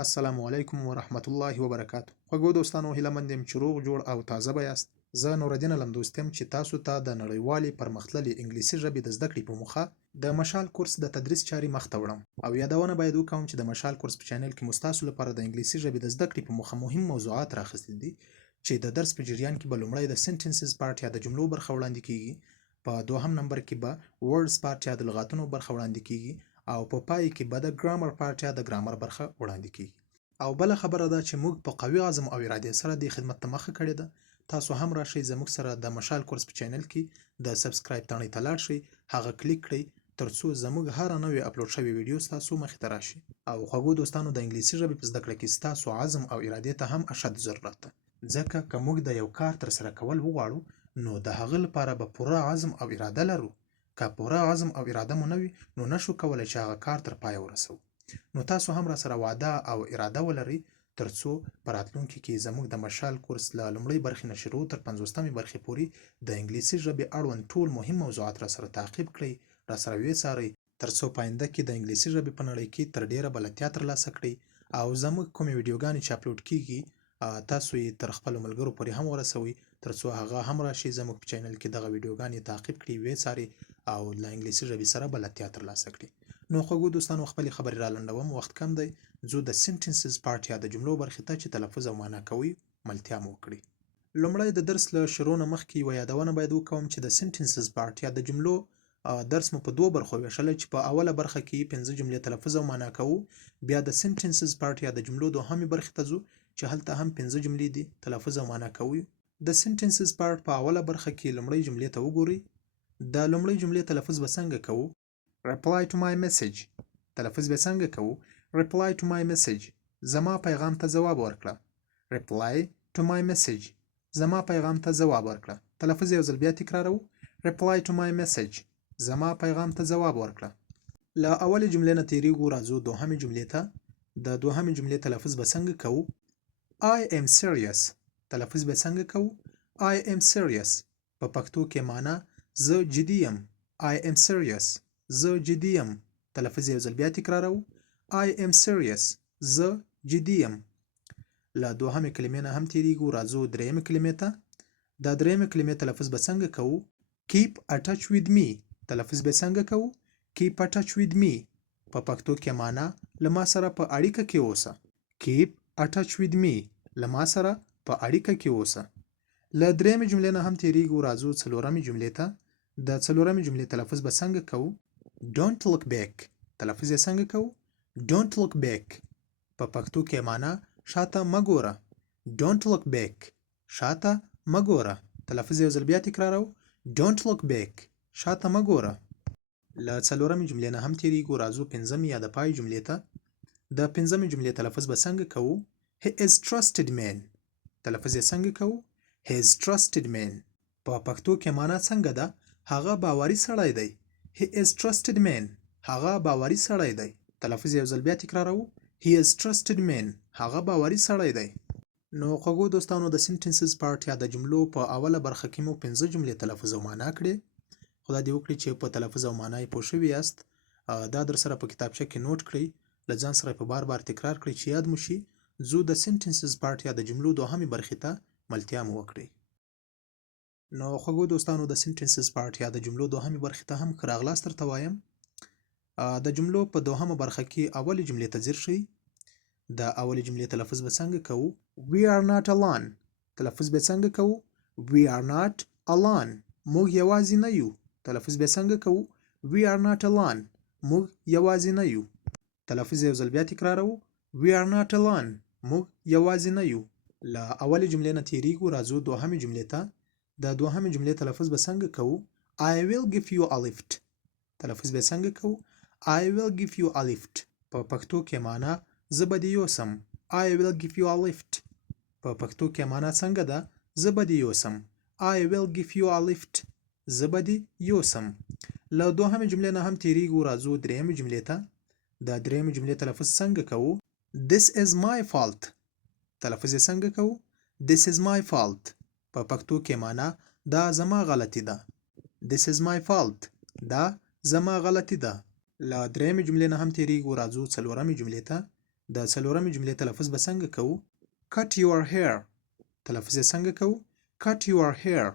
السلام علیکم ورحمت الله وبرکاتو. خوږو دوستانو، هیله مند یم چې روغ جوړ او تازه به یاست. زه نورالدین علمدوست یم چې تاسو ته د نړیوالې پرمختللې انګلیسي ژبې د زده کړې په موخه د مشال کورس د تدریس چارې مخته وړم. او یادونه باید وکړم چې د مشال کورس په چینل کې مو ستاسو لپاره د انګلیسي ژبې د زده کړې په موخه مهم موضوعات راخیستي دي چې د درس په جریان کې به لومړی د سنټنسز پارت یا د جملو برخه وړاندې کیږي، په دوهم نمبر کې به ورډز پارت یا د لغاتونو برخه وړاندې کیږي، او په پای کې به د ګرامر پارت یا د ګرامر برخه وړاندې کیږي. او بل خبره ده چې موږ په قوي عزم او اراده سره د خدمت ته مخه کړې ده. تاسو هم راشئ زموږ سره د مشال کورس په چینل کې د سبسکرایب تڼۍ ته لاړ شئ، هغه کلیک کړئ ترڅو زموږ هر نوې اپلوډ شوی ویډیو ستاسو مخې ته راشي. او خوږو دوستانو، د انګلیسي ژبې په زده کړه کې ستاسو عزم او اراده ته هم اشد ضرورت ده، ځکه که موږ د یو کار تر سره کول وغواړو نو د هغه لپاره به پوره عزم او اراده لرو. که پوره عزم او اراده مو نه وي نو نشو کولی چې هغه کار تر پایه ورسوو. نو تاسو هم را سره وعده او اراده ولرئ ترڅو په راتلونکي کې زموږ د مشال کورس له لومړۍ برخې نه شروع تر 50مې برخې پورې د انګلیسي ژبې اړوند ټول مهم موضوعات را سره تعقیب کړئ، را سره وڅارئ، ترڅو په آینده کې د انګلیسي ژبې په نړۍ کې تر ډیره بلدتیا ترلاسه کړئ. او زموږ کومې ویډیوګانې چې اپلوډ کیږي تاسو یې تر خپلو ملګرو پورې هم ورسوئ، ترڅو هغه هم راشي زموږ په چینل کې دغه ویډیوګانې تعقیب کړي، وڅاري او له انګلیسي ژبې سره بلدتیا ترلاسه کړي. نو خوږو دوستانو، خپلې خبرې را لنډوم، وخت کم دی. ځو د سنټنسز پارت یا د جملو برخې ته چې تلفظ او معنا کوي ملتیا مو وکړي. لومړی د درس له شروع نه مخکې یوه یادونه باید وکوم چې د سنټنسز پارت یا د جملو درس مو په دوه برخو ویشلی چې په اوله برخه کې 5 جملې تلفظ او معنا کوو، بیا د سنټنسز پارت یا د جملو دوهمې برخې ته ځو چې هلته هم 5 جملې دي تلفظ او معنا کوي. د سنټنسز پارت په اوله برخه کې لومړۍ جملې ته وګورئ. د لومړۍ جملې تلفظ به څنګه کوو؟ reply to my message. تلفظ به څنګه کوو؟ reply to my message. زما پیغام ته ځواب ورکړه. reply to my message. زما پیغام ته ځواب ورکړه. تلفظ یو ځل بیا تکرارو. reply to my message. زما پیغام ته ځواب ورکړه. له اولې جملې نه تیریږو، راځو دوهمې جملې ته. د دوهمې جملې تلفظ به څنګه کوو؟ I am serious. تلفظ به څنګه کوو؟ I am serious. په پښتو کې معنا زه جدي یم. I am serious. زه جدي یم. تلفظ یو ځل بیا تکرارو. I am serious. زه جدي یم. له دوهمې کلمې نه هم تیریږو، راځو درېیمې کلمې ته. د درېیمې کلمې تلفظ به څنګه کوو؟ keep a touch with me. تلفظ به څنګه کوو؟ keep a touch with me. په پښتو کې معنا له ما سره په اړیکه کې اوسه. keep a touch with me. له ما سره په اړیکه کې اوسه. له درېیمې جملې نه هم تیریږو، راځو څلورمې جملې ته. د څلورمې جملې تلفظ به څنګه کوو؟ don't look back. تلفظ یې څنګه کوو؟ don't look back. په پښتو کې معنا شاته مه ګوره. don't look back. شاته مه ګوره. تلفظ یو ځل بیا تکرارو. don't look back. شاته مه ګوره. له څلورمې جملې نه هم تیریږو، راځو پنځمې یا د پای جملې ته. د پنځمې جملې تلفظ به څنګه کوو؟ he is trusted man. تلفظ یې څنګه کوو؟ he is trusted man. په پښتو کې معنا څنګه ده؟ هغه باوري سړی دی. he is trusted man. هغه باوري سړی دی. تلفظ یو ځل بیا تکرارو. he is trusted man. هغه باوري سړی دی. نو خوږو دوستانو، د سنټنسز پارت یا د جملو په اوله برخه کې مو 5 جملې تلفظ او معنا کړې. خدای دې وکړي چې په تلفظ او معنا یې پوه شوي یاست. دا در سره په کتابچه کې نوٹ کړئ، له ځان سره په بار بار تکرار کړئ چې یاد مو شي. ځو د سنټنسز پارت یا د جملو دوهمې برخې ته ملتیا مو وکړئ. نو خوږو دوستانو، د سنټنسز پارت یا د جملو دوهمې برخې ته هم ښه راغلاست درته وایم. د جملو په دوهمه برخه کې اولې جملې ته ځیر شئ. د اولې جملې تلفظ به څنګه کوو؟ we are not alone. تلفظ به څنګه کوو؟ we are not alone. موږ یوازې نه یو. تلفظ به څنګه کوو؟ we are not alone. موږ یوازې نه یو. تلفظ یو ځل بیا تکرارو. we are not alone. موږ یوازې نه یو. له اولې جملې نه تیریږو، راځو دوهمې جملې ته. د دوهمې جملې تلفظ به څنګه کوو؟ I will give you a lift. تلفظ به څنګه کوو؟ I will give you a lift. په پښتو کې معنا زه به دې یوسم. I will give you a lift. په پښتو کې معنا څنګه ده؟ زه به دې یوسم. I will give you a lift. زه به دې یوسم. له دوهمې جملې نه هم تیریږو، راځو درېیمې جملې ته. د درېیمې جملې تلفظ څنګه کوو؟ This is my fault. تلفظ یې څنګه کوو؟ This is my fault. په پښتو کې معنا دا زما غلطي ده. This is my fault. دا زما غلطي ده. له درېیمې جملې نه هم تیریږو، راځو څلورمې جملې ته. د څلورمې جملې تلفظ به څنګه کوو؟ cut your hair. تلفظ یې څنګه کوو؟ cut your hair.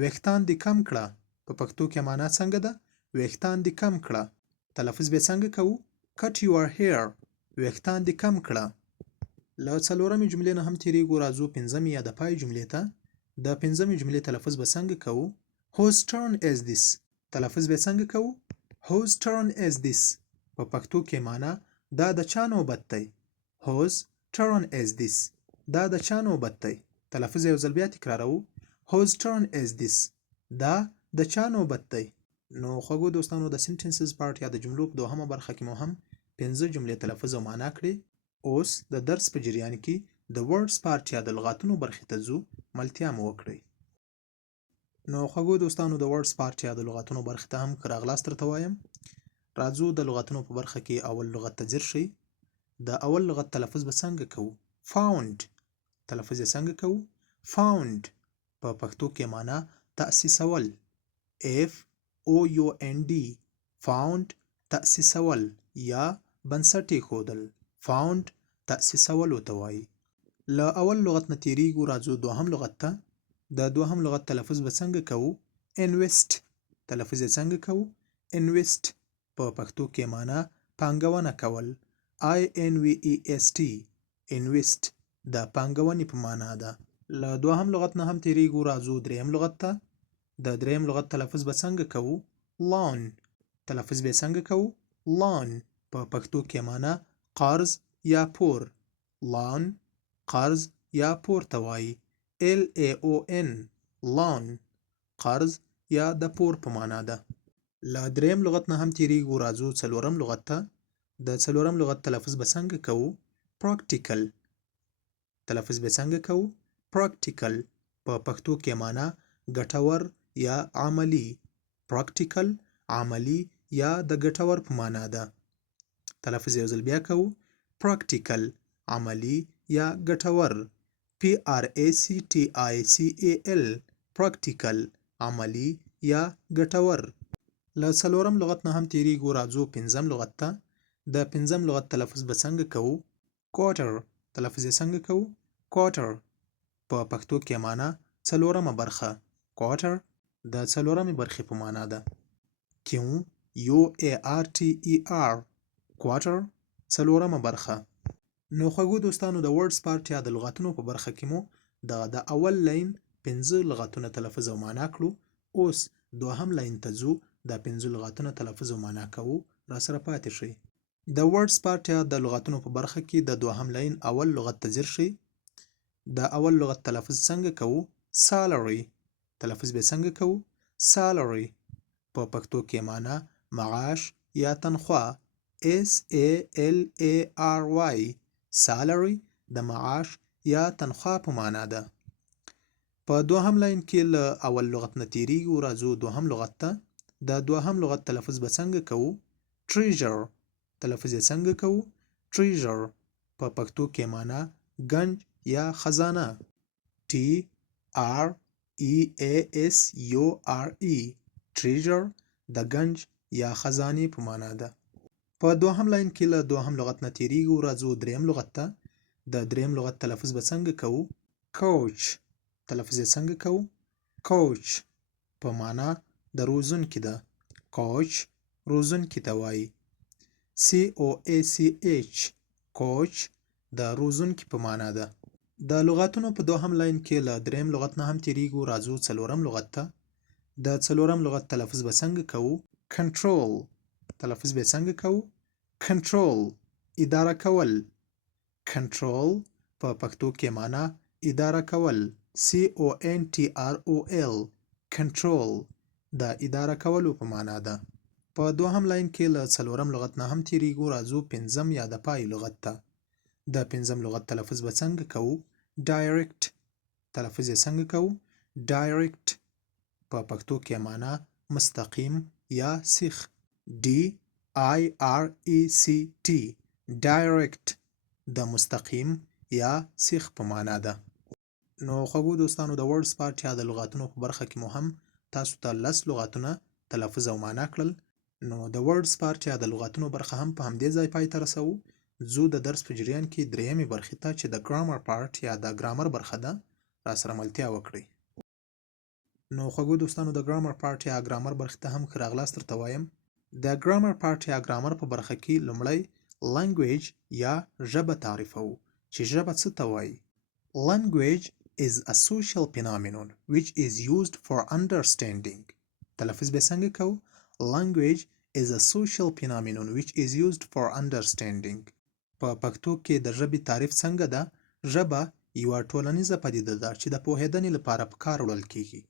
ویښتان دې کم کړه. په پښتو کې معنا څنګه ده؟ ویښتان دې کم کړه. تلفظ به څنګه کوو؟ cut your hair. ویښتان دې کم کړه. له څلورمې جملې نه هم تېرېږو، راځو پنځمې یا د پای جملې ته. د پنځمې جملې تلفظ به څنګه کوو؟ whose turn is this. تلفظ به څنګه کوو؟ whose turn is this. په پښتو کې معنا دا د چا نوبت دی؟ whose turn is this. دا د چا نوبت دی؟ تلفظ یو ځل بیا تکراروو. whose turn is this. دا د چا نوبت دی؟ نو خوږو دوستانو د sentences part یا د جملو په دوهمه برخه کې مو هم 5 جملې تلفظ او معنا کړې. اوس د درس په جریان کې د words part یا د لغاتونو برخې ته ځو، ملتیا مو وکړئ. نو خوږو دوستانو د words part یا د لغاتونو برخې ته هم ښه راغلاست درته وایم. راځو د لغاتونو په برخه کې اول لغت ته ځیر شئ. د اول لغت تلفظ به څنګه کوو؟ found. تلفظ یې څنګه کوو؟ found. په پښتو کې معنا تأسیسول. FOUND. found تأسیسول یا بنسټ ایښودل. found تأسیسولو ته وایي. له اول لغت نه تېرېږو، راځو دوهم لغت ته. د دوهم لغت تلفظ به څنګه کوو؟ invest. تلفظ یې څنګه کوو؟ invest. په پښتو کې معنا پانګونه کول. INVEST. invest د پانګونې په معنا ده. له دوهم لغت نه هم تېرېږو، راځو دریم لغت ته. د دریم لغت تلفظ به څنګه کوو؟ loan. تلفظ به څنګه کوو؟ loan. په پښتو کې معنا قرض یا پور. loan قرض یا پور ته وایي. LAON. loan قرض یا د پور په معنا ده. له دریم لغت نه هم تېرېږو، راځو څلورم لغت ته. د څلورم لغت تلفظ به څنګه کوو؟ practical. تلفظ به څنګه کوو؟ practical. په پښتو کې معنا ګټور یا عملی. practical عملی یا د ګټور په معنا ده. تلفظ یو ځل بیا کوو. practical عملی یا ګټور. PRACTICAL. practical عملی یا ګټور. له څلورم لغت نه هم تېرېږو، راځو پنځم لغت ته. د پنځم لغت تلفظ به څنګه کوو؟ quarter. تلفظ یې څنګه کوو؟ quarter. په پښتو کې معنا څلورمه برخه. quarter د څلورمې برخې په معنا ده. QUARTER. quarter څلورمه برخه. نو خوږو دوستانو د words part یا د لغاتونو په برخه کې مو د اول لاین 5 لغاتونه تلفظ او معنا کړو. اوس دوهم لاین ته ځو، دا 5 لغاتونه تلفظ او معنا کوو. را سره پاتې شئ. د words part یا د لغاتونو په برخه کې د دوهم لاین اول لغت ته ځیر شئ. د اول لغت تلفظ څنګه کوو؟ salary. تلفظ به څنګه کوو؟ salary. په پښتو کې معنا معاش یا تنخواه. SALARY. salary د معاش یا تنخواه په معنا ده. په دوهم لاین کې له اول لغت نه تېرېږو، راځو دوهم لغت ته. د دوهم لغت تلفظ به څنګه کوو؟ treasure. تلفظ یې څنګه کوو؟ treasure. په پښتو کې معنا ګنج یا خزانه. TREASURE. treasure د ګنج یا خزانې په معنا ده. په دوهم لاین کې له دوهم لغت نه تېرېږو، راځو دریم لغت ته. د دریم لغت تلفظ به څنګه کوو؟ coach. تلفظ یې څنګه کوو؟ coach. په معنا د روزونکي ده. coach روزونکي ته وایي. COACH. coach د روزونکي په معنا ده. د لغاتونو په دوهم لاین کې له دریم لغت نه هم تېرېږو، راځو څلورم لغت ته. د څلورم لغت تلفظ به څنګه کوو؟ control. تلفظ به څنګه کوو؟ control اداره کول. control په پښتو کې معنا اداره کول. CONTROL. control د اداره کولو په معنا ده. په دوهم لاین کې له څلورم لغت نه هم تېرېږو، راځو پنځم یا د پای لغت ته. د پنځم لغت تلفظ به څنګه کوو؟ direct. تلفظ یې څنګه کوو؟ direct. په پښتو کې معنا مستقیم یا سیخ. DIRECT. direct د مستقیم یا سیخ په معنا ده. نو خوږو دوستانو د words part یا د لغاتونو په برخه کې مو هم تاسو ته 10 لغاتونه تلفظ او معنا کړل. نو د words part یا د لغاتونو برخه هم په همدې ځای پای ته رسوو. زه د درس په جریان کې درېیمې برخې ته چې د ګرامر پارت یا د ګرامر برخه ده راسره ملتیا وکړئ. نو خوږو دوستانو د ګرامر پارت یا ګرامر برخې ته هم ښه راغلاست درته وایم. د ګرامر پارت یا ګرامر په برخه کې لومړی لنګویج یا ژبه تعریفوو چې ژبه څه ته وایي. Language is a social phenomenon which is used for understanding. تلفظ به څنګه کوو؟ Language is a social phenomenon which is used for understanding. په پښتو کې د ژبې تعریف څنګه ده؟ ژبه یوه ټولنیزه پدیده ده چې د پوهېدنې لپاره په کار وړل کیږي.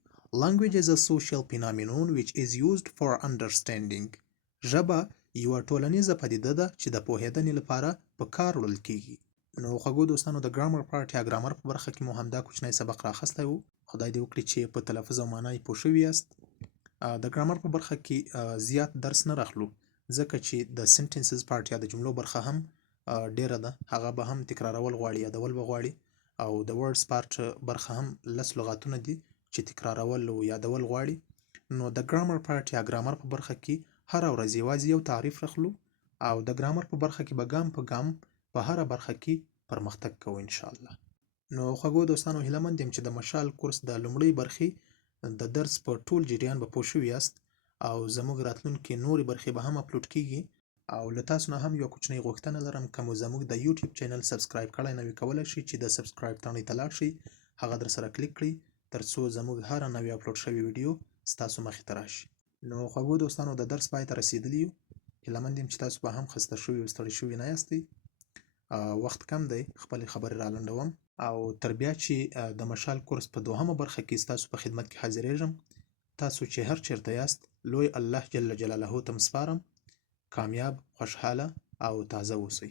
Language is a social phenomenon which is used for understanding. ژبه یوه ټولنیزه پدیده ده چې د پوهېدنې لپاره په کار وړل کیږي. نو خوږو دوستانو د ګرامر پارت یا ګرامر په برخه کې مو همدا کوچنی سبق راخستی و. خدای دې وکړي چې په تلفظ او معنا یې پوه شوي یاست. د ګرامر په برخه کې زیات درس نه راخلو ځکه چې د سنټنسز پارت یا د جملو برخه هم ډیره ده، هغه به هم تکرارول غواړي، یادول به غواړي، او د ورډز پارت برخه هم لس لغاتونه دي چې تکرارول او یادول غواړي. نو د ګرامر پارت یا ګرامر په برخه کې هره ورځ یوازې یو تعریف راخلو او د ګرامر په برخه کې به ګام په ګام په هره برخه کې پرمختګ کوو ان شاء الله. نو خوږو دوستانو هیله مند یم چې د مشال کورس د لومړۍ برخې د درس په ټول جریان به پوه شوي یاست او زموږ راتلونکې نورې برخې به هم اپلوډ کیږي. او له تاسو نه هم یوه کوچنۍ غوښتنه لرم که مو زموږ د یوټیوب چینل سبسکرایب کړی نه وي کولی شئ چې د سبسکرایب تڼۍ ته لاړ شئ، هغه درسره کلیک کړئ ترڅو زموږ هره نوې اپلوډ شوې ویډیو ستاسو مخې ته راشي. نو خوږو دوستانو د درس پای ته رسیدلي یو. هیله مند یم چې تاسو به هم خسته شوي او ستړي شوي نه یاستئ. وخت کم دی، خپلې خبرې را لنډوم او تر بیا چې د مشال کورس په دوهمه برخه کې ستاسو په خدمت کې حاضرېږم، تاسو چې هر چیرته یاست لوی الله جل جلاله ته م سپارم. کامیاب، خوشحاله او تازه اوسئ.